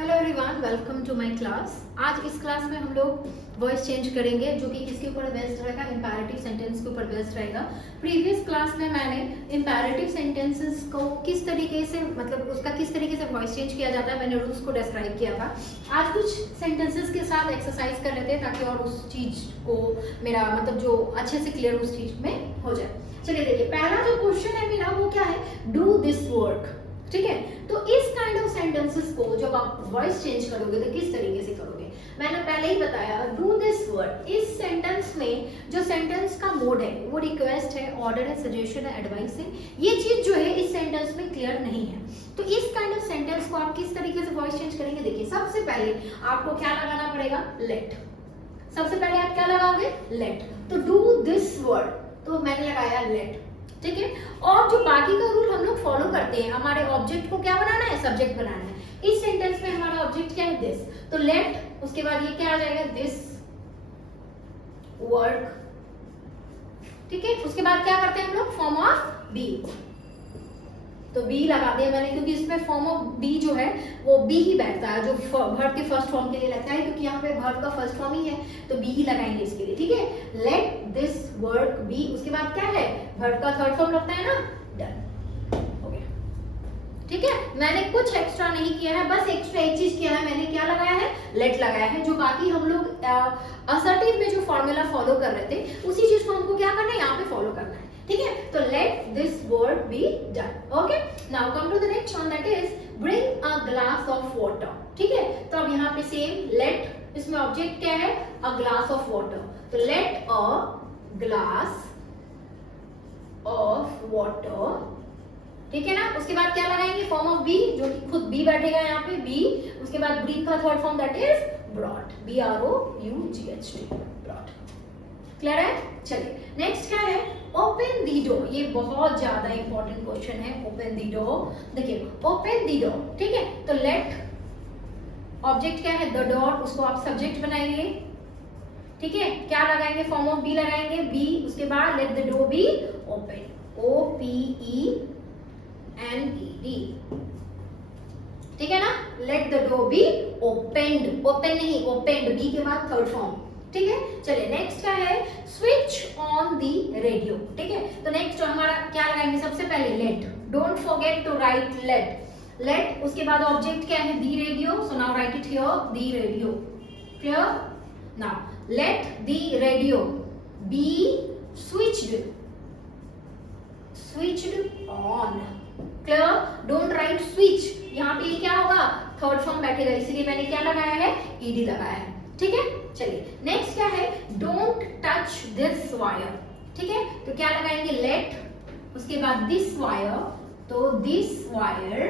Hello everyone, welcome to my class. आज इस class में हम लोग वॉइस चेंज करेंगे जो कि किसके ऊपर बेस्ड रहेगा, इंपैरेटिव सेंटेंस के ऊपर बेस्ड रहेगा। प्रीवियस क्लास में मैंने इंपैरेटिव सेंटेंसेस को किस तरीके से मतलब उसका किस तरीके से वॉइस चेंज किया जाता है मैंने रूल्स को डिस्क्राइब किया था। आज कुछ सेंटेंसेस के साथ एक्सरसाइज कर लेते हैं ताकि और उस चीज को मेरा मतलब जो अच्छे से क्लियर उस चीज में हो जाए। चलिए देखिए, पहला जो क्वेश्चन है मेरा वो क्या है, डू दिस वर्क। ठीक है, तो इस काइंड ऑफ सेंटेंसेस को जब आप वॉइस चेंज करोगे तो किस तरीके से करोगे, मैंने पहले ही बताया। डू दिस वर्क, इस सेंटेंस में जो सेंटेंस का मोड है वो रिक्वेस्ट है, ऑर्डर है, सजेशन है, एडवाइस है। ये चीज जो है इस सेंटेंस में क्लियर नहीं है। तो इस काइंड ऑफ सेंटेंस को आप किस तरीके से वॉइस चेंज करेंगे, देखिए सबसे पहले आपको क्या लगाना पड़ेगा, लेट। सबसे पहले आप क्या लगाओगे, लेट। तो डू दिस वर्क, तो मैंने लगाया लेट। ठीक है, और जो बाकी का रूल हम लोग फॉलो करते हैं, हमारे ऑब्जेक्ट को क्या बनाना है, सब्जेक्ट बनाना है। इस सेंटेंस में हमारा ऑब्जेक्ट क्या है, दिस। तो लेट, उसके बाद ये क्या आ जाएगा, दिस वर्क। ठीक है, उसके बाद क्या करते हैं हम लोग, फॉर्म ऑफ बी। तो बी लगा दिया मैंने क्योंकि इसमें फॉर्म ऑफ बी जो है वो बी ही बैठता है, जो वर्ब के फर्स्ट फॉर्म के लिए लगता है, क्योंकि यहाँ पे वर्ब का फर्स्ट फॉर्म ही है तो बी ही लगाएंगे इसके लिए। ठीक है, लेट दिस वर्क बी, उसके बाद क्या है, वर्ब का थर्ड फॉर्म लगता है ना, डन हो गया। ठीक है, मैंने कुछ एक्स्ट्रा नहीं किया है, बस एक्स्ट्रा एक चीज किया है, मैंने क्या लगाया है, लेट लगाया है। जो बाकी हम लोग असर्टिव में जो फॉर्मूला फॉलो कर रहे थे उसी चीज को हमको क्या करना है, यहाँ पे फॉलो करना है। ठीक है, तो let this work be done. Okay, now come to the next one, that is bring a glass of water. ठीक है, तो अब यहाँ पे सेम लेट, इसमें ऑब्जेक्ट क्या है, अ ग्लास ऑफ वाटर। तो let a glass of water. ठीक है ना, उसके बाद क्या लगाएंगे, फॉर्म ऑफ बी, जो कि खुद बी बैठेगा यहाँ पे, बी। उसके बाद ब्रिंग का third form that is brought, BROUGHT, brought. Clear है। चलिए नेक्स्ट क्या है, ओपन दी डोर। ये बहुत ज्यादा इंपॉर्टेंट क्वेश्चन है, ओपन दी डोर। देखिए ओपन दी डोर, ठीक है, तो लेट ऑब्जेक्ट क्या है, द डोर, उसको आप सब्जेक्ट बनाएंगे। ठीक है, क्या लगाएंगे, फॉर्म ऑफ बी लगाएंगे, बी। उसके बाद let the door be open, OPENED। ठीक है ना, let the door be opened, open नहीं, ओपेंड, बी के बाद थर्ड फॉर्म। ठीक है, चलिए नेक्स्ट क्या है, स्विच ऑन दी रेडियो। ठीक है, तो नेक्स्ट हमारा क्या लगाएंगे, सबसे पहले let, don't forget to write let. Let, उसके बाद ऑब्जेक्ट क्या है, the radio, so now write it here, the radio. Clear, now let the radio be switched, switched on. Clear, don't write switch, यहाँ पे क्या होगा, थर्ड फॉर्म बैठेगा, इसीलिए मैंने क्या लगाया है, ED लगाया है। ठीक है, चलिए नेक्स्ट क्या है, डोंट टच दिस वायर। ठीक है, तो क्या लगाएंगे, लेट, उसके बाद दिस वायर, तो दिस वायर।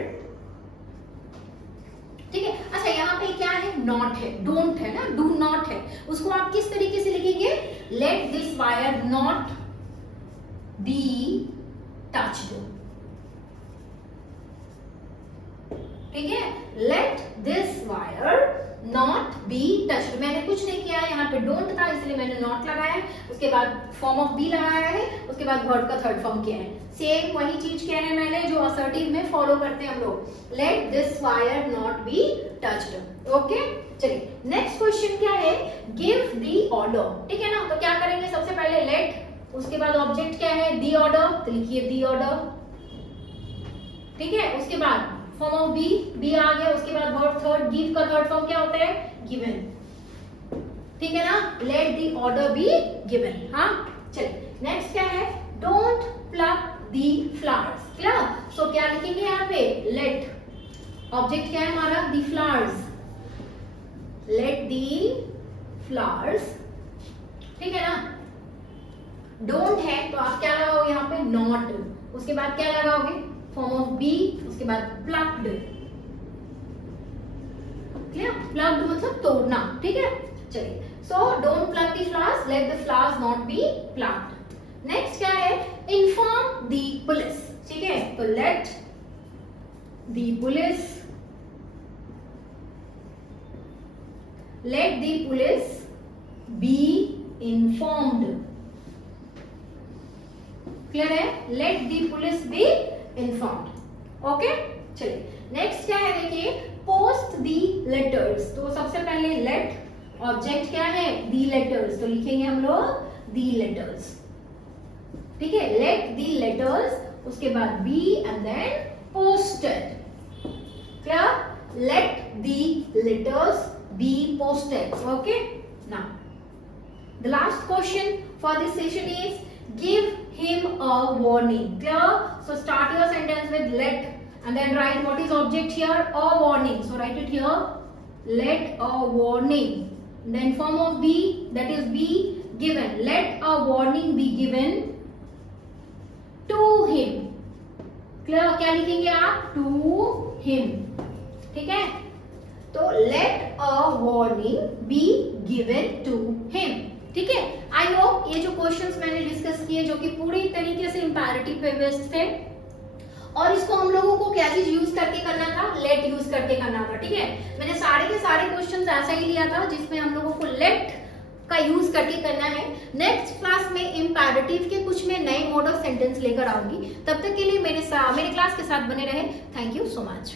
ठीक है, अच्छा यहाँ पे क्या है, नॉट है, डोंट है ना, डू नॉट है, उसको आप किस तरीके से लिखेंगे, let this wire not be touched. ठीक है, let this wire not be touched. मैंने कुछ नहीं किया है, यहाँ पे डोंट था इसलिए मैंने नॉट लगाया है, उसके बाद फॉर्म ऑफ बी लगाया है, उसके बाद वर्ब का थर्ड फॉर्म किया है। सेम वही चीज किया है मैंने जो असर्टिव में फॉलो करते हैं हम लोग, let this wire not be touched. Okay, चलिए नेक्स्ट क्वेश्चन क्या है, गिव दी ऑर्डर। ठीक है ना, तो क्या करेंगे, सबसे पहले लेट, उसके बाद ऑब्जेक्ट क्या है, दी ऑर्डर, तो लिखिए दी ऑर्डर। ठीक है, उसके बाद फॉर्म ऑफ बी, बी आ गया, उसके बाद वर्ब थर्ड, गिव का थर्ड फॉर्म क्या होता है, गिवन। ठीक है ना, let the order be given. हाँ, चलिए नेक्स्ट क्या है, don't pluck the flowers. Clear, so क्या लिखेंगे यहाँ पे, लेट ऑब्जेक्ट क्या है हमारा, the flowers, let the flowers. ठीक है ना, डोंट है तो आप क्या लगाओगे यहाँ पे, नॉट, उसके बाद क्या लगाओगे, फॉर्म ऑफ बी, उसके बाद प्लक्ड। क्लियर, प्लक्ड मतलब तोड़ना। ठीक है, चलिए, so don't pluck the flowers, let the flowers not be plucked. Next क्या है, इन्फॉर्म दी पुलिस। ठीक है, तो let the police, let the police be informed. Clear है, let the police be informed. Okay, चलिए नेक्स्ट क्या है, देखिए पोस्ट दी लेटर्स। तो सबसे पहले लेट, ऑब्जेक्ट क्या है, दी लेटर्स, तो लिखेंगे हम लोग दी लेटर्स, ठीक है, लेट दी लेटर्स, उसके बाद be and then posted, clear, let the letters be posted. Okay, now the last question for this session is give him a warning. Clear? So start your sentence with let and then write what is object here, a warning. So write it here, let a warning, then form of be, that is be given, let a warning be given to him. Clear? क्या लिखेंगे आप, to him, ठीक है, तो let a warning be given to him, ठीक है। I hope ये जो क्वेश्चंस मैंने डिस्कस किए जो कि पूरी तरीके से इंपैरेटिव पे बेस्ड थे, और इसको हम लोगों को क्या चीज यूज करके करना था, लेट यूज करके करना था, ठीक है। मैंने सारे के सारे क्वेश्चंस ऐसा ही लिया था जिसमें हम लोगों को लेट का यूज करके करना है। नेक्स्ट क्लास में इंपैरेटिव के कुछ मैं नए मोड ऑफ सेंटेंस लेकर आऊंगी, तब तक के लिए मेरे क्लास के साथ बने रहे। Thank you so much.